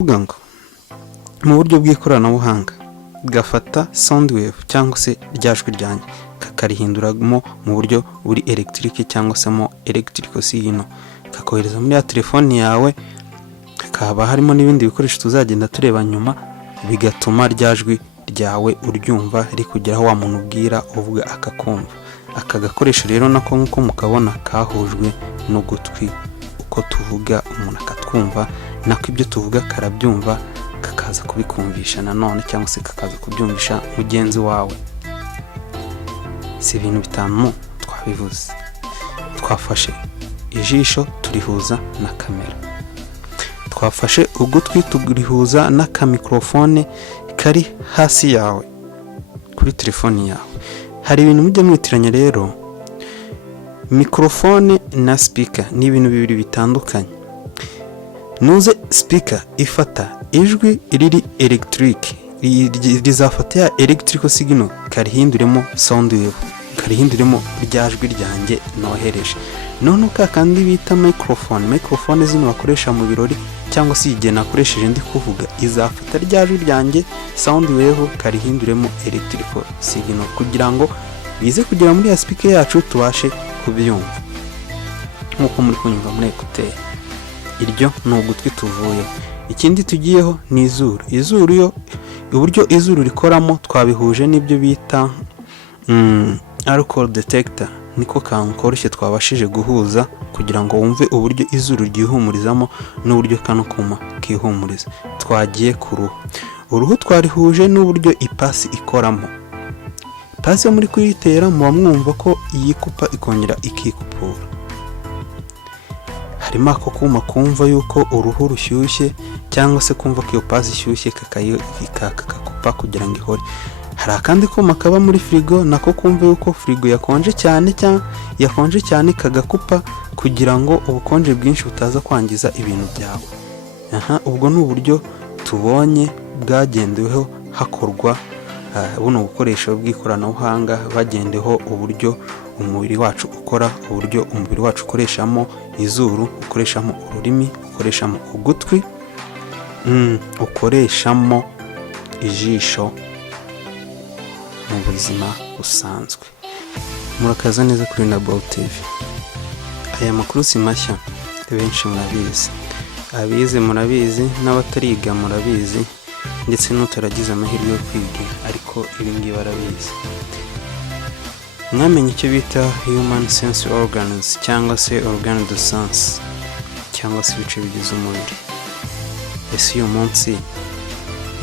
Kuvuga ngo mu buryo bw'ikoranabuhanga gafata sound wave cyangwa se ryajwi ryanjye kakarihinduramo mu buryo buri electric cyangwa se mo electrical signal kakohereza muri ya telefone yawe, hakaba harimo n'ibindi bikoresho tuzagenda tureba nyuma, bigatuma ryajwi ryawe uryumva rikugeraho wa muntu ubwira uvuga akakumva. Aka gakoresho rero nako nkuko mukabona kahujwe no gutwi, uko tuvuga umuntu akatwumva, nako ibyo tuvuga karabyumva kakaza kubikumvisha nanone cyangwa se kakaza kubyumvisha mugenzi wawe. Si ibintu bitanu twabivuze. Twafashe ijisho turihuza na kamera, twafashe ugutwi turihuza n'akamikrofone kari hasi yawe kuri telefone yawe. Hari ibintu mujya mwitiranya rero, mikrofone na speaker ni ibintu bibiri bitandukanye. Nuze speaker ifata ijwi riri electric, rizafata ya electrical signal karihinduremo sound wave, karihinduremo ryajwi ryanjye nohereje. None kandi bita microphone zino bakoresha mu birori cyangwa se igihe nakoresheje ndi kuvuga, izafata ryajwi ryanjye sound wave karihinduremo electrical signal kugira ngo bize kugera muri ya speaker yacu tubashe kubyumva nkuko muri kunyumva muri ekuteri. Iryo ni ugutwi tuvuye. Ikindi tugiyeho ni izuru. Izuru yo uburyo izuru rikoramo twabihuje n'ibyo bita alcohol detector, niko koroshye twabashije guhuza kugira ngo wumve uburyo izuru ryihumurizamo n'uburyo kano kuma kihumuriza. Twagiye ku ruhu. Uruhu twarihuje n'uburyo ipasi ikoramo. Ipasi muri kuyitera muba mwumva ko yikupa ikongera ikikupura. Harimo ako kuma kumva yuko uruhu rushyushye cyangwa se kumva ko iyo pasi ishyushye kakakupa kugira ngo ihore. Hari akandi kuma kaba muri frigo nako kumva yuko frigo yakonje cyane kagakupa kugira ngo ubukonje bwinshi butaza kwangiza ibintu byawe. Ubwo ni uburyo tubonye bwagendeweho hakorwa buno bukoresho bw'ikoranabuhanga, bagendeho uburyo umubiri wacu ukora, uburyo umubiri wacu ukoreshamo izuru, ukoreshamo ururimi, ukoreshamo ugutwi, ukoreshamo ijisho mu buzima busanzwe. Murakaza neza kuri Nabwo TV. Aya makuru si mashya, benshi murabizi. Abize murabizi, n'abatariga murabizi, ndetse n'utaragize amahirwe yo kwiga ariko ibi ngibi barabizi. Mwamenye icyo bita human sense organs cyangwa se organ de sens cyangwa se ibice bigize umubiri. Ese uyu munsi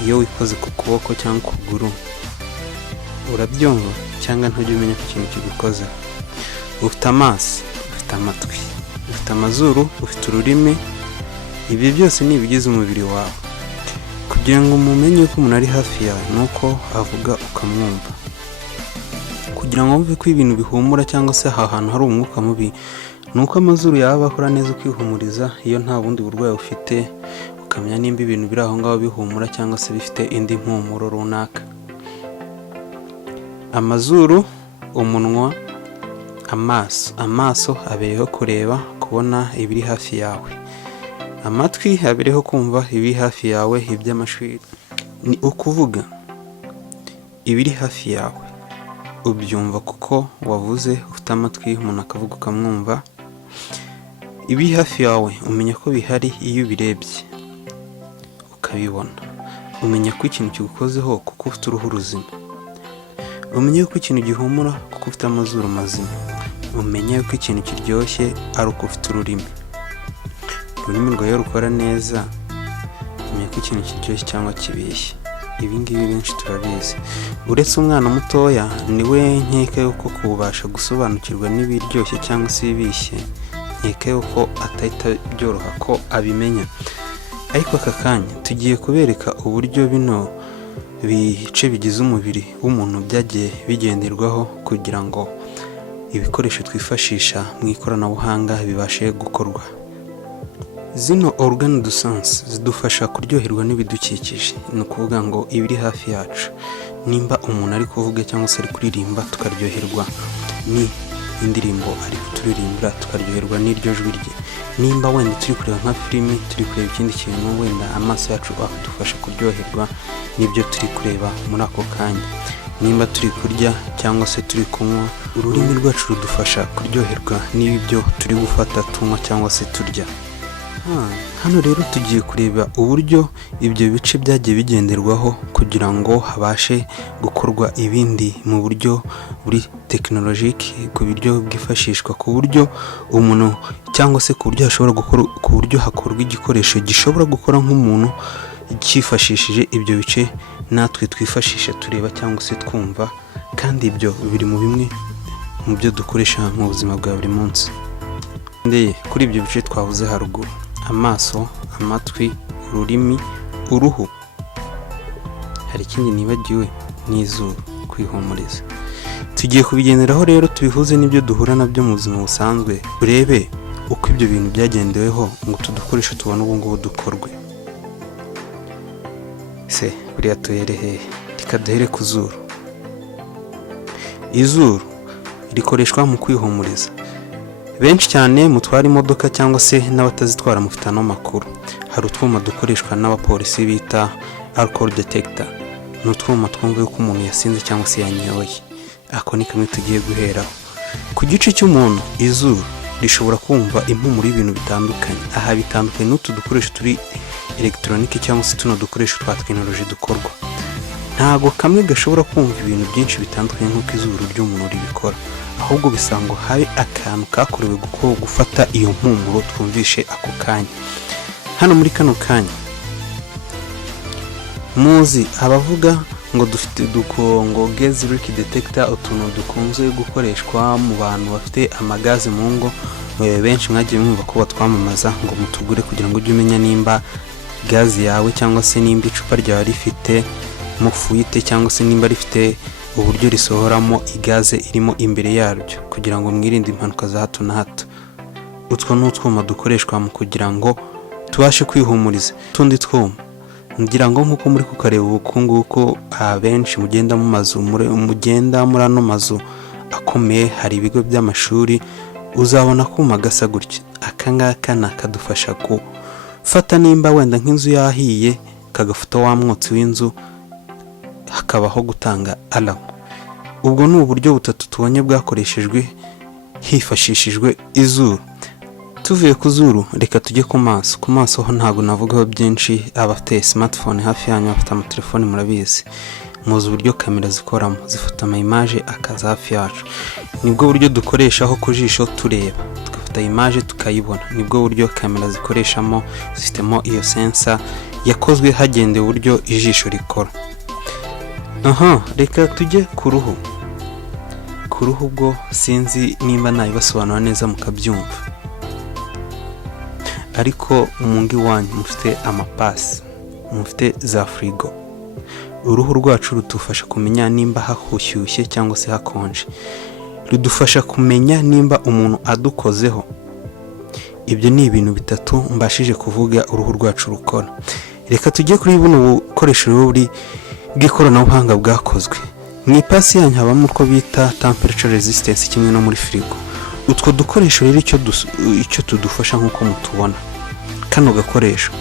iyo wikoze ku kuboko cyangwa ku kuguru urabyumva cyangwa ntujya umenya ko ikintu kigukoze? Ufite amaso, ufite amatwi, ufite amazuru, ufite ururimi. Ibi byose ni ibigize umubiri wawe. Kugira ngo mumenye ko umuntu ari hafi yawe nuko avuga ukamwumva. Kugira ngo wumve ko ibintu bihumura cyangwa se aha hantu hari umwuka mubi, nuko amazuru yawe akora neza ukihumuriza iyo nta bundi burwayi ufite, ukamenya nimba ibintu biri aho ngaho bihumura cyangwa se bifite indi mpumuro runaka. Amazuru, umunwa, amaso abereho kureba, kubona ibiri hafi yawe. Amatwi abereho kumva ibiri hafi yawe, iby'amashuri. Ni ukuvuga ibiri hafi yawe ubyumva kuko wavuze, ufite amatwi umuntu akavuga ukamwumva. Ibiri hafi yawe umenya ko bihari iyo ubirebye ukabibona. Umenya ko ikintu kigukozeho kuko ufite uruhu ruzima. Umenya ko ikintu gihumura kuko ufite amazuru mazima. Umenya ko ikintu kiryoshye ari uko ufite ururimi. Ururimi rwawe rukora neza, umenya ko ikintu kiryoshye cyangwa kibishye. Ibi ngibi benshi turabizi. Uretse umwana mutoya niwe nkeka yuko kubasha gusobanukirwa n'ibiryoshye cyangwa se ibishye, nkeka yuko atahita byoroha ko abimenya. Ariko aka kanya tugiye kubereka uburyo bino bice bigize umubiri w'umuntu byagiye bigenderwaho kugira ngo ibikoresho twifashisha mu ikoranabuhanga bibashe gukorwa. Zino organ de sens zidufasha kuryoherwa n'ibidukikije. Ni ukuvuga ngo ibiri hafi yacu, nimba umuntu ari kuvuga cyangwa se ari kuririmba tukaryoherwa ni indirimbo ari kuturirimbira, tukaryoherwa n'iryo jwi rye. nimba wenda turi kureba nka filimi, turi kureba ikindi kintu, wenda amaso yacu akadufasha kuryoherwa n'ibyo turi kureba muri ako kanya. Nimba turi kurya cyangwa se turi kunywa, ururimi rwacu rudufasha kuryoherwa n'ibyo turi gufata tunywa cyangwa se turya. Hano rero tugiye kureba uburyo ibyo bice byagiye bigenderwaho kugira ngo habashe gukorwa ibindi mu buryo buri tekinolojike, ku buryo bwifashishwa, ku buryo umuntu cyangwa se ku buryo hashobora gukora, ku buryo hakorwa igikoresho gishobora gukora nk'umuntu cyifashishije ibyo bice natwe twifashisha tureba cyangwa se twumva, kandi ibyo biri mu bimwe mu byo dukoresha mu buzima bwa buri munsi. Ndeye kuri ibyo bice twavuze haruguru: amaso, amatwi, ururimi, uruhu. Hari ikindi nibagiwe, n'izuru, kwihumuriza. Tugiye kubigenderaho rero tubihuze n'ibyo duhura nabyo mu buzima busanzwe, urebe uko ibyo bintu byagendeweho ngo tudukoreshe tubone ubu ngubu dukorwe. Se buriya tuhere hehe? Reka duhere ku zuru. Izuru rikoreshwa mu kwihumuriza. Benshi cyane mutwara imodoka cyangwa se n'abatazitwara mufite ano makuru. Hari utwuma dukoreshwa n'abapolisi bita alcohol dector. Ni utwuma twumva yuko umuntu yasinze cyangwa se yanyoye. Ako ni kamwe tugiye guheraho. Ku gice cy'umuntu, izuru rishobora kumva impumuro y'ibintu bitandukanye. Aha bitandukanye n'utu dukoresho turi electronique cyangwa se tuno dukoresho twa technology dukorwa. Ntago kamwe gashobora kumva ibintu byinshi bitandukanye nk'uko izuru ry'umuntu ribikora, ahubwo bisanga habe akantu kakorewe gufata iyo mpumuro twumvishe ako kanya. Hano muri kano kanya muzi abavuga ngo dufite dukongo gas leak detector, utuntu dukunze gukoreshwa mu bantu bafite amagaze mu ngo. Benshi mwagiye mwumva ko batwamamaza ngo mutugure kugira ngo ujye umenya nimba gazi yawe cyangwa se nimba icupa ryawe rifite mufuyite cyangwa se nimba rifite uburyo risohoramo igaze irimo imbere yaryo, kugira ngo mwirinde impanuka za hato na hato. Utwo ni utwuma dukoreshwa mu kugira ngo tubashe kwihumuriza. Tundi twuma ngira ngo nkuko muri kukareba ubukungu uko abenshi mugenda mu mazu, mugenda muri ano mazu akomeye, hari ibigo by'amashuri, uzabona kuma gasa gutya. Aka ngaka nakadufasha gufata nimba wenda nk'inzu yahiye, kagafuta wa mwotsi w'inzu, hakabaho gutanga alarm. Ubwo ni uburyo butatu tubonye bwakoreshejwe hifashishijwe izuru. Tuvuye ku zuru, reka tujye ku maso. Ku maso ho ntago navugaho byinshi. Abafite smartphone hafi yanyu, bafite amatelefoni, murabizi muzi uburyo kamera zikoramo, zifata ama image akaza hafi yacu. Nibwo buryo dukoreshaho ku jisho tureba, tugafata image tukayibona. Nibwo buryo kamera zikoreshamo, zifitemo iyo sensor yakozwe hagendewe uburyo ijisho rikora. Reka tujye ku ruhu. Ku ruhu bwo sinzi nimba nabibasobanura neza mukabyumva, ariko umungi wanyu mufite amapasi, mufite za frigo. Uruhu rwacu rudufasha kumenya nimba hashyushye cyangwa se hakonje. Rudufasha kumenya nimba umuntu adukozeho. Ibyo ni ibintu bitatu mbashije kuvuga uruhu rwacu rukora. Reka tujye kuri buno bukoresho buri bw'ikoranabuhanga bwakozwe. Mu ipasi yanyu habamo uko bita temperature resistance, kimwe no muri frigo. Utwo dukoresho rero icyo tudufasha nk'uko mutubona, kano gakoresho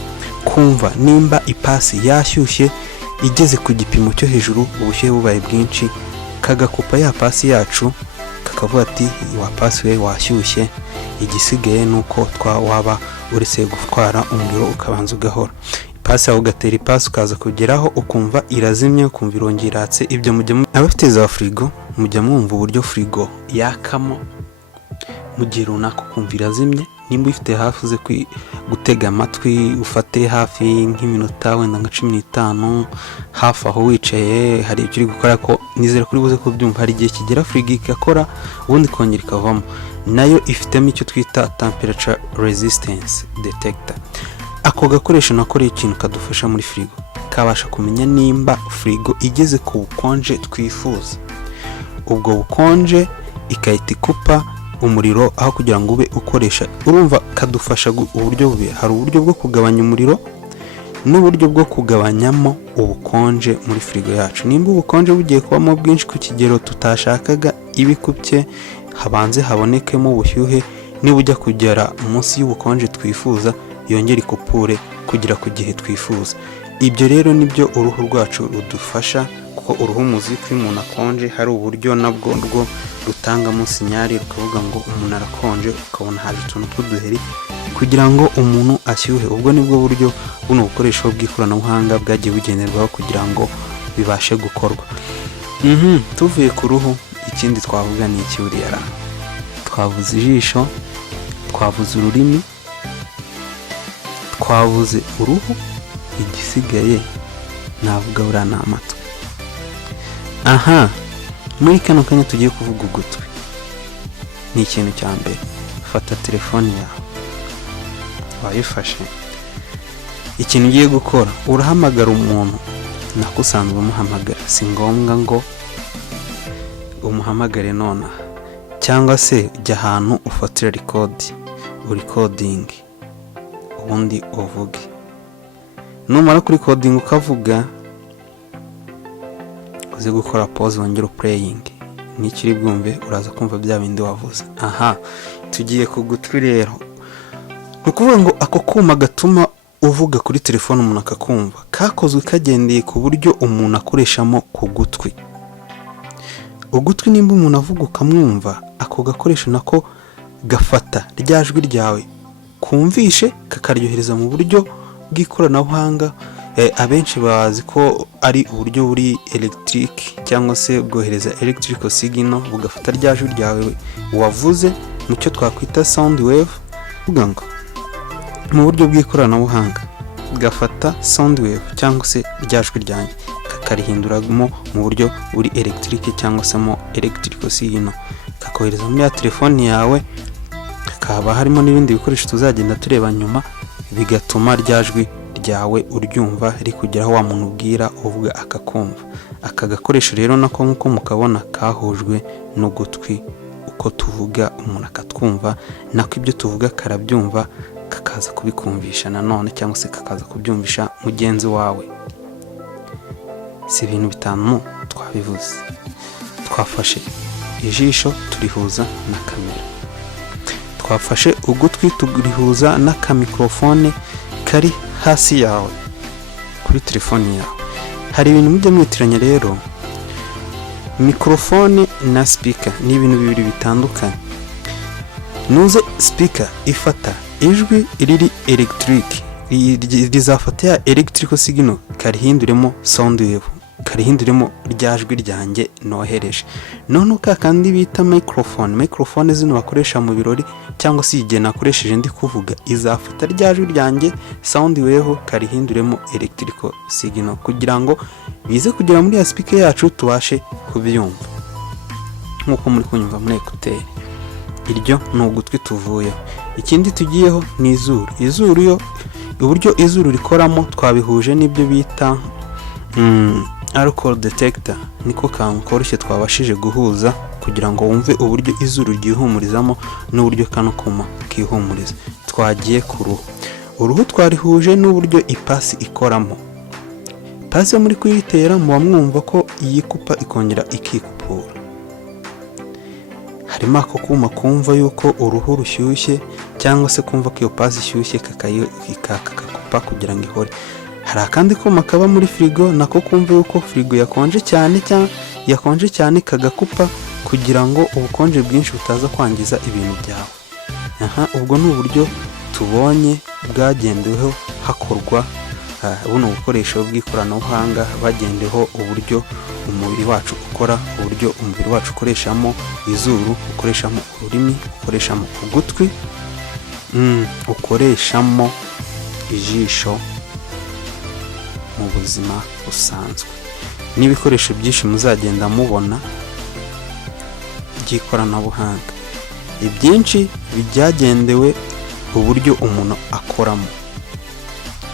kumva nimba ipasi yashyushye igeze ku gipimo cyo hejuru, ubushyuhe bubaye bwinshi, kagakupa ya pasi yacu kakavuga ati wa pasi we washyushye, igisigaye nuko waba uretse gutwara umuriro ukabanza ugahora. Pasi aho gatera ipasi ukaza kugeraho ukumva irazimye, ukumva irongiratse. Ibyo mujya abafite za frigo mujya mwumva uburyo frigo yakamo mu gihe runaka ukumva irazimye. Nimba ifite hafi uze gutega amatwi, ufate hafi nk'iminota wenda nka 15 hafi aho wicaye, hari icyo uri gukora, ko nizera kuri buze kubyumva. Hari igihe kigera frigo igakora ubundi kongera ikavamo. Nayo ifitemo icyo twita temperature resistance detector. Ako gakoresho nakoreye ikintu kadufasha muri frigo, kabasha kumenya nimba frigo igeze ku bukonje twifuza. Ubwo bukonje ikahita ikupa umuriro aho kugira ngo ube ukoresha. Urumva kadufasha uburyo bube, hari uburyo bwo kugabanya umuriro n'uburyo bwo kugabanyamo ubukonje muri frigo yacu. Nimba ubukonje bugiye kubamo bwinshi ku kigero tutashakaga, ibikupye habanze habonekemo ubushyuhe niba ujya kugera munsi y'ubukonje twifuza yongera ikupure kugera ku gihe twifuza. Ibyo rero nibyo uruhu rwacu rudufasha, kuko uruhu muzi ko umuntu akonje hari uburyo nabwo rwo rutangamo sinyari rukavuga ngo umuntu arakonje, ukabona haje utuntu tw'uduheri kugira ngo umuntu ashyuhe. Ubwo nibwo buryo buno bukoresho bw'ikoranabuhanga bwagiye bugenerwaho kugira ngo bibashe gukorwa. Tuvuye ku ruhu, ikindi twavuga ni iki buriya? Twavuze ijisho, twavuze ururimi, twavuze uruhu, igisigaye navuga buriya ni amatwi. Muri kano kanya tugiye kuvuga ugutwi. Ni ikintu cya mbere. Fata telefone yawe, wayifashe, ikintu ugiye gukora urahamagara umuntu nako usanzwe umuhamagara, si ngombwa ngo umuhamagare nonaha, cyangwa se ujya ahantu ufatira recording ubundi uvuge. Numara kuri recording ukavuga, uze gukora pause wongera playing, nikiri bwumve uraza kumva bya bindi wavuze. Tugiye ku gutwi rero. Nukuvuga ngo ako kuma gatuma uvuga kuri telefone umuntu akakumva kakozwe kagendeye ku buryo umuntu akoreshamo ku gutwi. Ugutwi nimba umuntu avuga ukamwumva, ako gakoresho nako gafata rya jwi ryawe kumvishe kakaryohereza mu buryo bw'ikoranabuhanga. Abenshi bazi ko ari uburyo buri electric cyangwa se bwohereza electrical signal, bugafata rya jwi ryawe wavuze mu cyo twakwita sound wave. Uvuga ngo mu buryo bw'ikoranabuhanga gafata sound wave cyangwa se rya jwi ryanjye kakarihinduramo mu buryo buri electric cyangwa se mo electrical signal, kakohereza muri ya telefone yawe. Hakaba harimo n'ibindi bikoresho tuzagenda tureba nyuma, bigatuma rya jwi ryawe uryumva rikugeraho wa muntu ubwira uvuga akakumva. Aka gakoresho rero nako nkuko mukabona kahujwe no gutwi, uko tuvuga umuntu akatwumva, nako ibyo tuvuga karabyumva kakaza kubikumvisha nanone, cyangwa se kakaza kubyumvisha mugenzi wawe. Si ibintu bitanu twabivuze. Twafashe ijisho turihuza na kamera, twafashe ugutwi turihuza n'akamikrofone kari hasi yawe kuri telefone yawe. Hari ibintu mujya mwitiranya rero, mikrofone na speaker ni ibintu bibiri bitandukanye. Nuze speaker ifata ijwi riri electric, rizafata ya electrical signal karihinduremo sound wave, karihinduremo rya jwi ryanjye nohereje. None kandi bita microphone zino bakoresha mu birori cyangwa se igihe nakoresheje ndi kuvuga, izafata rya jwi ryanjye sound wave karihinduremo electrical signal kugira ngo bize kugera muri ya speaker yacu tubashe kubyumva nkuko muri kunyumva muri ekuteri. Iryo ni ugutwi tuvuyeho. Ikindi tugiyeho ni izuru. Izuru yo uburyo izuru rikoramo twabihuje n'ibyo bita alcohol detector, niko kantu koroshye twabashije guhuza kugira ngo wumve uburyo izuru ryihumurizamo n'uburyo kano kuma kihumuriza. Twagiye ku ruhu. Uruhu twarihuje n'uburyo ipasi ikoramo. Ipasi muri kuyitera muba mwumva ko iyikupa ikongera ikikupura. Harimo ako kuma kumva yuko uruhu rushyushye, cyangwa se kumva ko iyo pasi ishyushye kakakupa kugira ngo ihore. Hari akandi kuma kaba muri frigo, nako kumva yuko frigo yakonje cyane kagakupa kugira ngo ubukonje bwinshi butaza kwangiza ibintu byawe. Ubwo ni uburyo tubonye bwagendeweho hakorwa buno bukoresho bw'ikoranabuhanga, bagendeho uburyo umubiri wacu ukora, uburyo umubiri wacu ukoreshamo izuru, ukoreshamo ururimi, ukoreshamo ugutwi, ukoreshamo ijisho mu buzima busanzwe. N'ibikoresho byinshi muzagenda mubona by'ikoranabuhanga, ibyinshi byagendewe uburyo umuntu akoramo,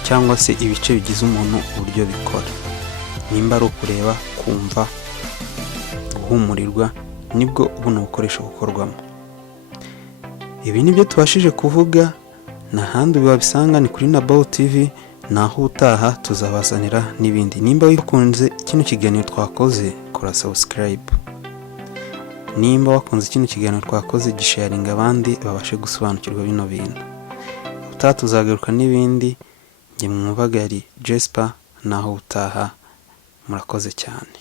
cyangwa se ibice bigize umuntu uburyo bikora. Nimba ari ukureba, kumva, guhumurirwa, nibwo buno bukoresho bukorwamo. Ibi nibyo tubashije kuvuga, n'ahandi wabisanga ni kuri Nabaho TV. Naho utaha tuzabazanira n'ibindi. Nimba wikunze kino kiganiro twakoze, kora subscribe. nimba wakunze kino kiganiro twakoze gisharinga abandi babashe gusobanukirwa bino bintu. Utaha tuzagaruka n'ibindi. Njye mwumvaga yari Jesper, naho utaha murakoze cyane.